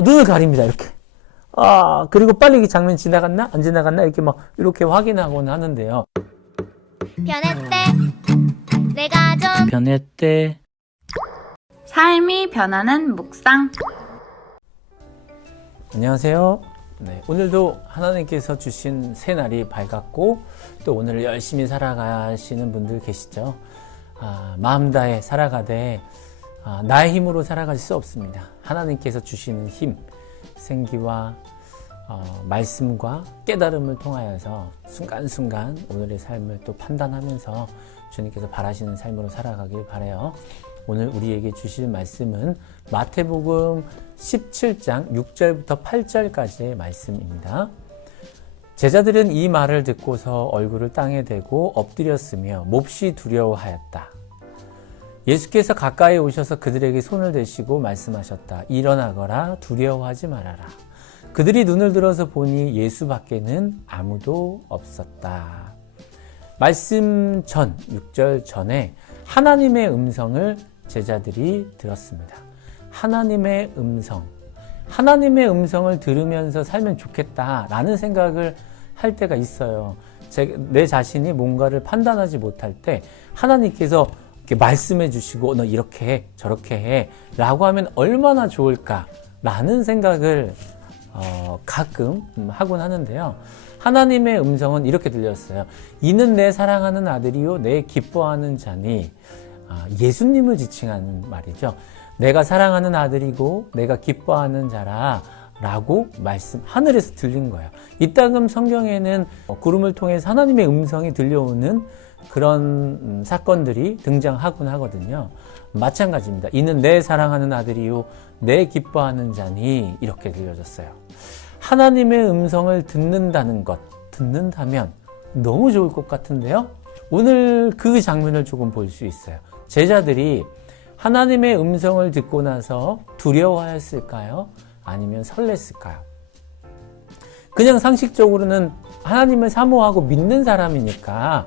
눈을 가립니다. 이렇게. 그리고 빨리 이 장면 지나갔나? 안 지나갔나? 이렇게 이렇게 확인하곤 하는데요. 변했대. 내가 좀 변했대. 삶이 변하는 묵상. 안녕하세요. 네, 오늘도 하나님께서 주신 새 날이 밝았고 또 오늘 열심히 살아가시는 분들 계시죠. 마음 다해 살아가되 나의 힘으로 살아갈 수 없습니다. 하나님께서 주시는 힘, 생기와 말씀과 깨달음을 통하여서 순간순간 오늘의 삶을 또 판단하면서 주님께서 바라시는 삶으로 살아가길 바라요. 오늘 우리에게 주실 말씀은 마태복음 17장 6절부터 8절까지의 말씀입니다. 제자들은 이 말을 듣고서 얼굴을 땅에 대고 엎드렸으며 몹시 두려워하였다. 예수께서 가까이 오셔서 그들에게 손을 대시고 말씀하셨다. 일어나거라, 두려워하지 말아라. 그들이 눈을 들어서 보니 예수 밖에는 아무도 없었다. 말씀 전, 6절 전에 하나님의 음성을 제자들이 들었습니다. 하나님의 음성을 들으면서 살면 좋겠다라는 생각을 할 때가 있어요. 내 자신이 뭔가를 판단하지 못할 때 하나님께서 이렇게 말씀해 주시고 너 이렇게 해 저렇게 해 라고 하면 얼마나 좋을까라는 생각을 가끔 하곤 하는데요. 하나님의 음성은 이렇게 들렸어요. 이는 내 사랑하는 아들이요 내 기뻐하는 자니. 예수님을 지칭하는 말이죠. 내가 사랑하는 아들이고 내가 기뻐하는 자라 라고 하늘에서 들린 거예요. 이따금 성경에는 구름을 통해서 하나님의 음성이 들려오는 그런 사건들이 등장하곤 하거든요. 마찬가지입니다. 이는 내 사랑하는 아들이요 내 기뻐하는 자니 이렇게 들려졌어요. 하나님의 음성을 듣는다면 너무 좋을 것 같은데요. 오늘 그 장면을 조금 볼 수 있어요. 제자들이 하나님의 음성을 듣고 나서 두려워하였을까요? 아니면 설렜을까요? 그냥 상식적으로는 하나님을 사모하고 믿는 사람이니까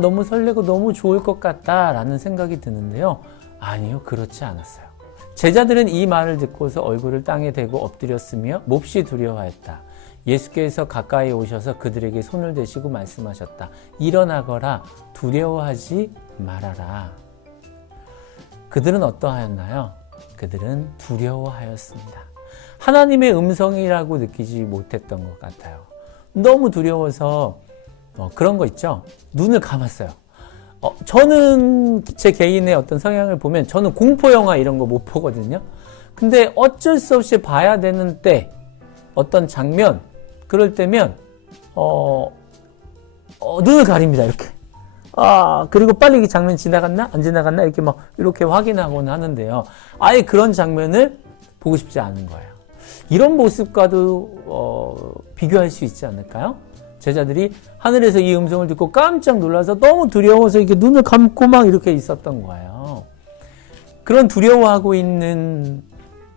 너무 설레고 너무 좋을 것 같다라는 생각이 드는데요. 아니요, 그렇지 않았어요. 제자들은 이 말을 듣고서 얼굴을 땅에 대고 엎드렸으며 몹시 두려워하였다. 예수께서 가까이 오셔서 그들에게 손을 대시고 말씀하셨다. 일어나거라, 두려워하지 말아라. 그들은 어떠하였나요? 그들은 두려워하였습니다. 하나님의 음성이라고 느끼지 못했던 것 같아요. 너무 두려워서 그런 거 있죠? 눈을 감았어요. 저는 제 개인의 어떤 성향을 보면 저는 공포영화 이런 거 못 보거든요. 근데 어쩔 수 없이 봐야 되는 때 어떤 장면 그럴 때면 눈을 가립니다. 이렇게. 그리고 빨리 이 장면 지나갔나? 안 지나갔나? 이렇게 확인하곤 하는데요. 아예 그런 장면을 보고 싶지 않은 거예요. 이런 모습과도 비교할 수 있지 않을까요? 제자들이 하늘에서 이 음성을 듣고 깜짝 놀라서 너무 두려워서 이렇게 눈을 감고 막 이렇게 있었던 거예요. 그런 두려워하고 있는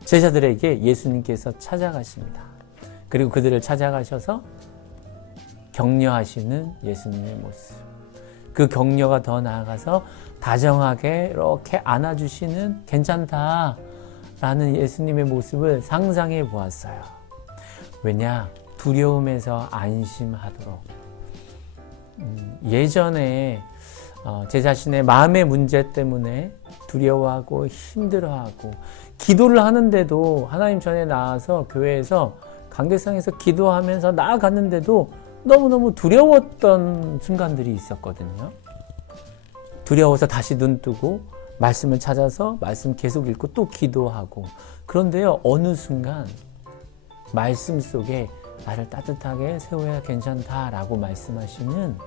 제자들에게 예수님께서 찾아가십니다. 그리고 그들을 찾아가셔서 격려하시는 예수님의 모습. 그 격려가 더 나아가서 다정하게 이렇게 안아주시는 괜찮다라는 예수님의 모습을 상상해 보았어요. 왜냐? 두려움에서 안심하도록. 예전에 제 자신의 마음의 문제 때문에 두려워하고 힘들어하고 기도를 하는데도 하나님 전에 나와서 교회에서 관계성에서 기도하면서 나아갔는데도 너무너무 두려웠던 순간들이 있었거든요. 두려워서 다시 눈 뜨고 말씀을 찾아서 말씀 계속 읽고 또 기도하고 그런데요 어느 순간 말씀 속에 나를 따뜻하게 세워야 괜찮다라고 말씀하시는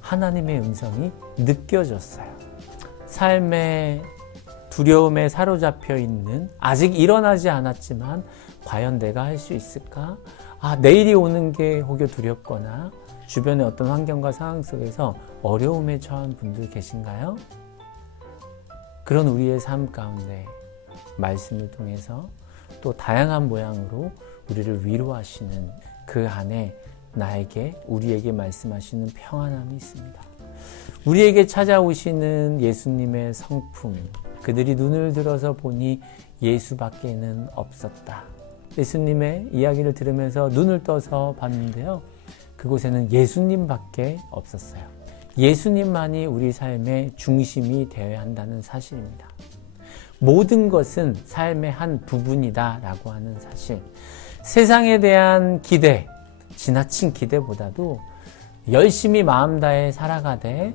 하나님의 음성이 느껴졌어요. 삶의 두려움에 사로잡혀 있는 아직 일어나지 않았지만 과연 내가 할 수 있을까? 내일이 오는 게 혹여 두렵거나 주변의 어떤 환경과 상황 속에서 어려움에 처한 분들 계신가요? 그런 우리의 삶 가운데 말씀을 통해서 또 다양한 모양으로 우리를 위로하시는 그 안에 우리에게 말씀하시는 평안함이 있습니다. 우리에게 찾아오시는 예수님의 성품, 그들이 눈을 들어서 보니 예수밖에는 없었다. 예수님의 이야기를 들으면서 눈을 떠서 봤는데요. 그곳에는 예수님밖에 없었어요. 예수님만이 우리 삶의 중심이 되어야 한다는 사실입니다. 모든 것은 삶의 한 부분이다라고 하는 사실. 세상에 대한 기대, 지나친 기대보다도 열심히 마음 다해 살아가되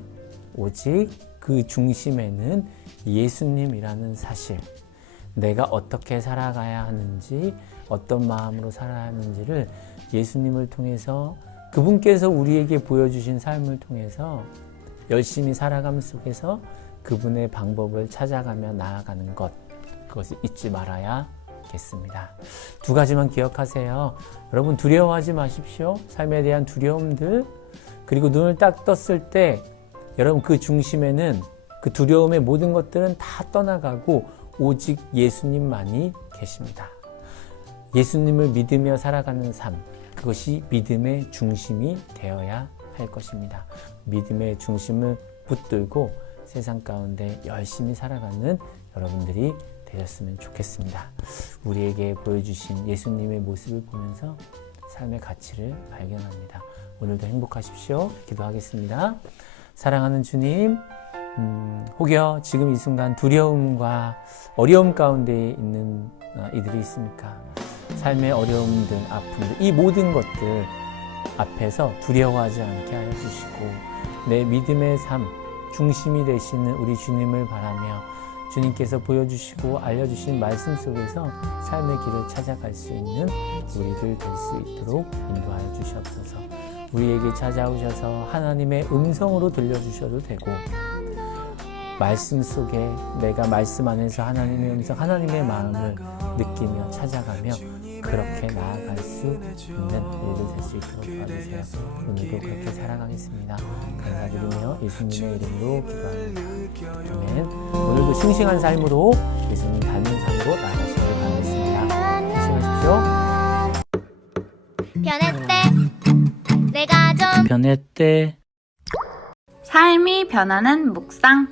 오직 그 중심에는 예수님이라는 사실. 내가 어떻게 살아가야 하는지, 어떤 마음으로 살아야 하는지를 예수님을 통해서 그분께서 우리에게 보여주신 삶을 통해서 열심히 살아감 속에서 그분의 방법을 찾아가며 나아가는 것, 그것을 잊지 말아야겠습니다. 두 가지만 기억하세요. 여러분 두려워하지 마십시오. 삶에 대한 두려움들, 그리고 눈을 딱 떴을 때 여러분 그 중심에는 그 두려움의 모든 것들은 다 떠나가고 오직 예수님만이 계십니다. 예수님을 믿으며 살아가는 삶, 그것이 믿음의 중심이 되어야 할 것입니다. 믿음의 중심을 붙들고 세상 가운데 열심히 살아가는 여러분들이 되셨으면 좋겠습니다. 우리에게 보여주신 예수님의 모습을 보면서 삶의 가치를 발견합니다. 오늘도 행복하십시오. 기도하겠습니다. 사랑하는 주님, 혹여 지금 이 순간 두려움과 어려움 가운데 있는 이들이 있습니까? 삶의 어려움들, 아픔들, 이 모든 것들 앞에서 두려워하지 않게 하여 주시고 내 믿음의 삶, 중심이 되시는 우리 주님을 바라며 주님께서 보여주시고 알려주신 말씀 속에서 삶의 길을 찾아갈 수 있는 우리들 될 수 있도록 인도하여 주시옵소서. 우리에게 찾아오셔서 하나님의 음성으로 들려주셔도 되고 말씀 속에 내가 말씀 안에서 하나님의 음성, 하나님의 마음을 느끼며 찾아가며 그렇게 나아갈 수 있는 우리들 될 수 있도록 도와주세요. 오늘도 그렇게 살아가겠습니다. 감사드리며 예수님의 이름으로 기도합니다. 아멘. 오늘도 싱싱한 삶으로 예수님 닮은 삶으로 나아가시길 바라겠습니다. 안녕하십시오. 변했대 내가 좀 변했대. 삶이 변하는 묵상.